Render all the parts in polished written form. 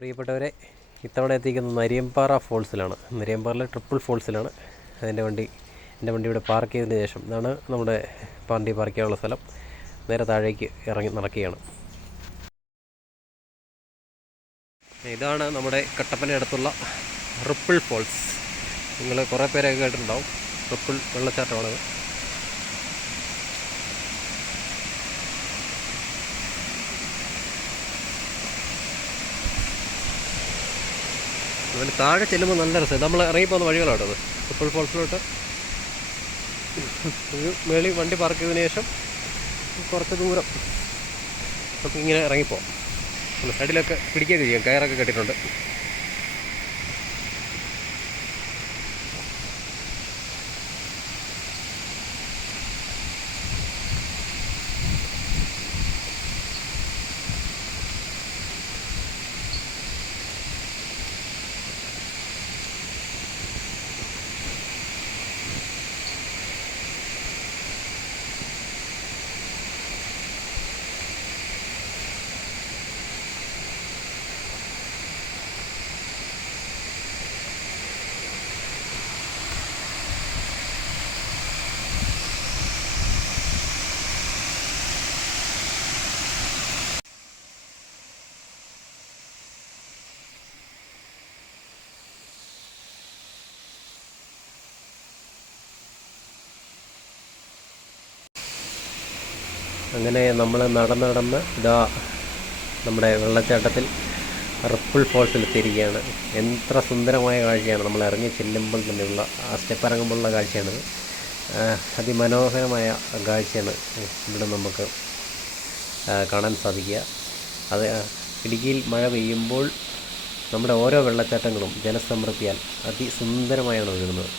പ്രിയപ്പെട്ടവരെ, ഇത്തവണ എത്തിക്കുന്നത് നരിയമ്പാറ ഫോൾസിലാണ്. നരിയമ്പാറയിലെ ട്രിപ്പിൾ ഫോൾസിലാണ്. എൻ്റെ വണ്ടി ഇവിടെ പാർക്ക് ചെയ്തതിന് ശേഷം ഇതാണ് നമ്മുടെ വണ്ടി പാർക്ക് ചെയ്യാനുള്ള സ്ഥലം. നേരെ താഴേക്ക് ഇറങ്ങി നടക്കുകയാണ്. ഇതാണ് നമ്മുടെ കട്ടപ്പന അടുത്തുള്ള ട്രിപ്പിൾ ഫോൾസ്. നിങ്ങൾ കുറേ പേരൊക്കെ കേട്ടിട്ടുണ്ടാവും. ട്രിപ്പിൾ വെള്ളച്ചാട്ടമാണത്. അതിന് താഴെ ചെല്ലുമ്പോൾ നല്ല രസം. നമ്മൾ ഇറങ്ങിപ്പോകുന്ന വഴികളാണ് അത്. ട്രിപ്പിൾ ഫോൾസിലോട്ട് മേളിൽ വണ്ടി പാർക്ക് ചെയ്തതിന് ശേഷം കുറച്ച് ദൂരം നമുക്കിങ്ങനെ ഇറങ്ങിപ്പോകാം. സൈഡിലൊക്കെ പിടിക്കുകയൊക്കെ ചെയ്യാം. കയറൊക്കെ കെട്ടിയിട്ടുണ്ട്. അങ്ങനെ നമ്മൾ നടന്ന് ഇതാ നമ്മുടെ വെള്ളച്ചാട്ടത്തിൽ റിപ്പിൾ ഫോൾസിലെത്തിയിരിക്കുകയാണ്. എത്ര സുന്ദരമായ കാഴ്ചയാണ്. നമ്മൾ ഇറങ്ങി ചെല്ലുമ്പോൾ തന്നെയുള്ള ആ സ്റ്റെപ്പ് ഇറങ്ങുമ്പോഴുള്ള കാഴ്ചയാണിത്. അതിമനോഹരമായ കാഴ്ചയാണ് ഇവിടെ നമുക്ക് കാണാൻ സാധിക്കുക. അത് ഇടുക്കിയിൽ മഴ പെയ്യുമ്പോൾ നമ്മുടെ ഓരോ വെള്ളച്ചാട്ടങ്ങളും ജലസമൃദ്ധിയാൽ അതിസുന്ദരമായാണ് ഒഴുകുന്നത്.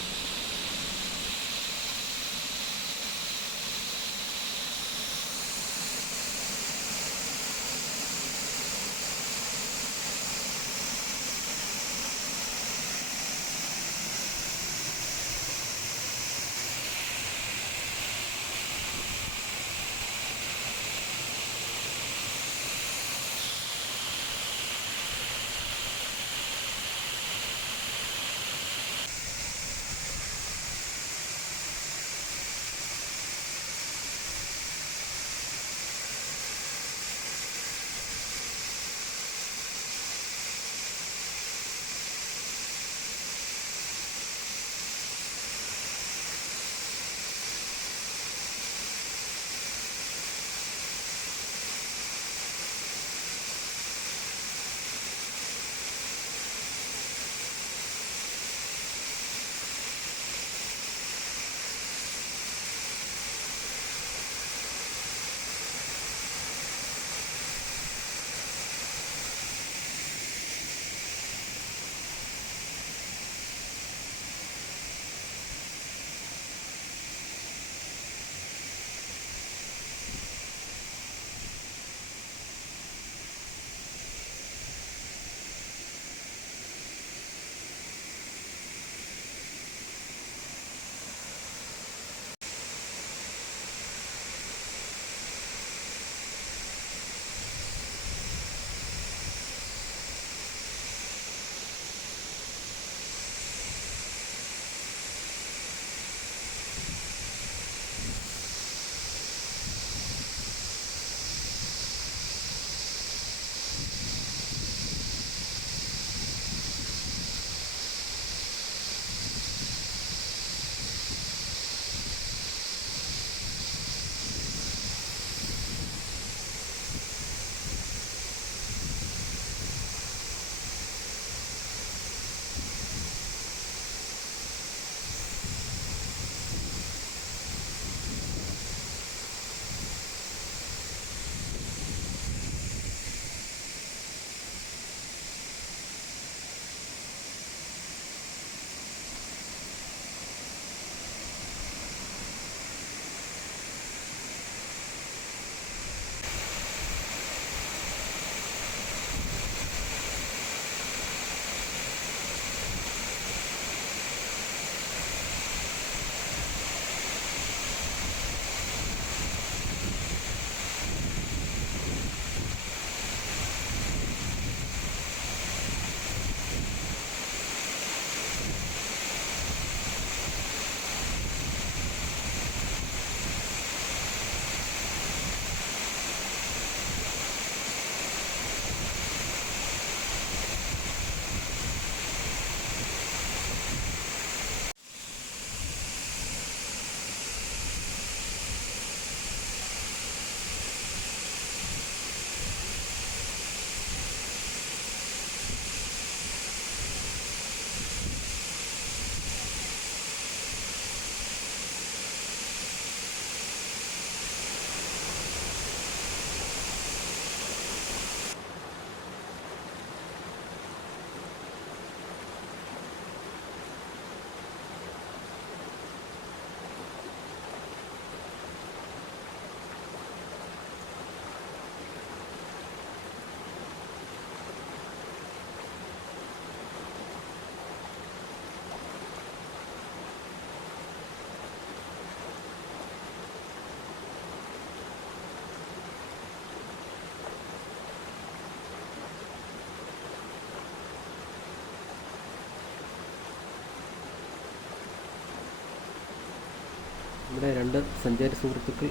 ഇവിടെ 2 സഞ്ചാരി സുഹൃത്തുക്കൾ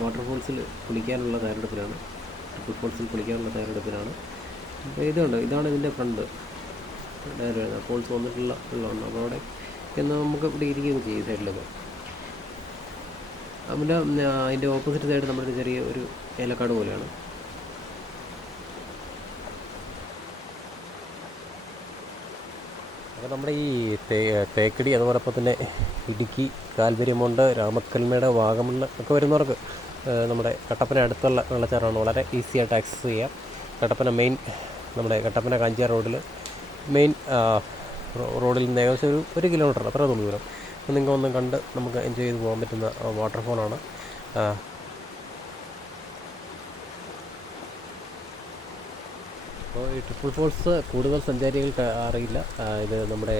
വാട്ടർഫോൾസിൽ കുളിക്കാനുള്ള തയ്യാറെടുപ്പിലാണ്. ട്രിപ്പിൾ ഫോൾസിൽ കുളിക്കാനുള്ള തയ്യാറെടുപ്പിലാണ്. അപ്പോൾ ഇതാണ് ഇതിൻ്റെ ഫ്രണ്ട് ഫോൾസ് വന്നിട്ടുള്ള വെള്ളമാണ്. അപ്പോൾ അവിടെ നമുക്ക് ഇവിടെ ഇരിക്കുകയും ചെയ്യും സൈഡിലൊക്കെ. അവിടെ അതിൻ്റെ ഓപ്പോസിറ്റ് സൈഡ് നമ്മുടെ ചെറിയ ഒരു ഏലക്കാട് പോലെയാണ്. അപ്പോൾ നമ്മുടെ ഈ തേക്കടി അതോടൊപ്പം തന്നെ ഇടുക്കി, കാൽവരിമൗണ്ട്, രാമക്കൽമേട്, വാഗമണ്ണ് ഒക്കെ വരുന്നവർക്ക് നമ്മുടെ കട്ടപ്പന അടുത്തുള്ള വെള്ളച്ചാട്ടമാണ്. വളരെ ഈസി ആയിട്ട് ആക്സസ് ചെയ്യാം. കട്ടപ്പന മെയിൻ നമ്മുടെ കട്ടപ്പന കാഞ്ചിയാർ റോഡിൽ മെയിൻ റോഡിൽ നിന്ന് ഏകദേശം ഒരു കിലോമീറ്റർ അത്ര ദൂരം നിങ്ങൾക്ക് ഒന്ന് കണ്ട് നമുക്ക് എൻജോയ് ചെയ്ത് പോകാൻ പറ്റുന്ന വാട്ടർഫോളാണ്. അപ്പോൾ ഈ ട്രിപ്പിൾ ഫോൾസ് കൂടുതൽ സഞ്ചാരികൾക്ക് അറിയില്ല. ഇത് നമ്മുടെ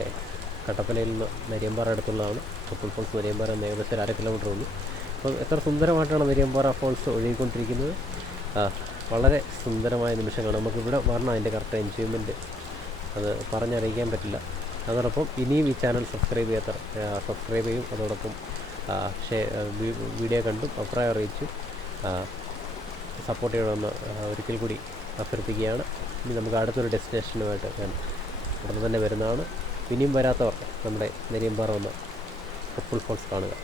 കട്ടപ്പനയിൽ നിന്ന് നരിയമ്പാറ അടുത്തുള്ളതാണ്. ട്രിപ്പിൾ ഫോൾസ് നരിയമ്പാറ എന്ന് ഏകദേശം 1/2 കിലോമീറ്റർ ഉള്ളൂ. അപ്പോൾ എത്ര സുന്ദരമായിട്ടാണ് നരിയമ്പാറ ഫോൾസ് ഒഴുകിക്കൊണ്ടിരിക്കുന്നത്. വളരെ സുന്ദരമായ നിമിഷങ്ങളാണ്. നമുക്കിവിടെ വരണം അതിൻ്റെ കറക്റ്റ് എൻജോയ്മെൻറ്റ് അത് പറഞ്ഞറിയിക്കാൻ പറ്റില്ല. അതോടൊപ്പം ഇനിയും ഈ ചാനൽ സബ്സ്ക്രൈബ് ചെയ്യും. അതോടൊപ്പം വീഡിയോ കണ്ടും അഭിപ്രായം അറിയിച്ചു സപ്പോർട്ട് ചെയ്യണമെന്ന് ഒരിക്കൽ കൂടി അഭ്യർത്ഥിക്കുകയാണ്. ഇനി നമുക്ക് അടുത്തൊരു ഡെസ്റ്റിനേഷനുമായിട്ട് ഞാൻ ഉടനെ തന്നെ വരുന്നതാണ്. ഇനിയും വരാത്തവർ നമ്മുടെ നെരിയമ്പാറ വന്ന് ട്രിപ്പിൾ ഫോൾസ് കാണുക.